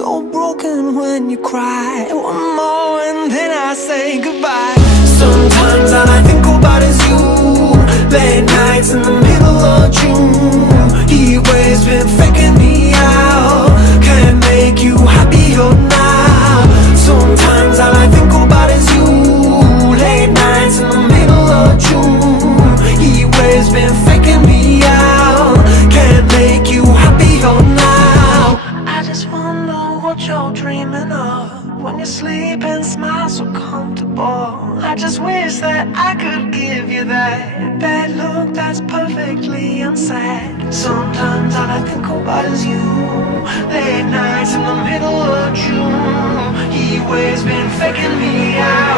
so broken when you cry. One more and then I say goodbye. Sometimes all I think about is you. Late nights in the middle of June. Heat waves been faking me out. Can't make you happier now. Sometimes all I think about is you. Late nights in the middle of June. Heat waves been faking me out. Can't make you happier now. I just wonder what you're dreaming of when you sleep and smile so comfortable. I just wish that I could give you that bad look that's perfectly unsaid. Sometimes all I think about is you. Late nights in the middle of June. Heat waves been faking me out.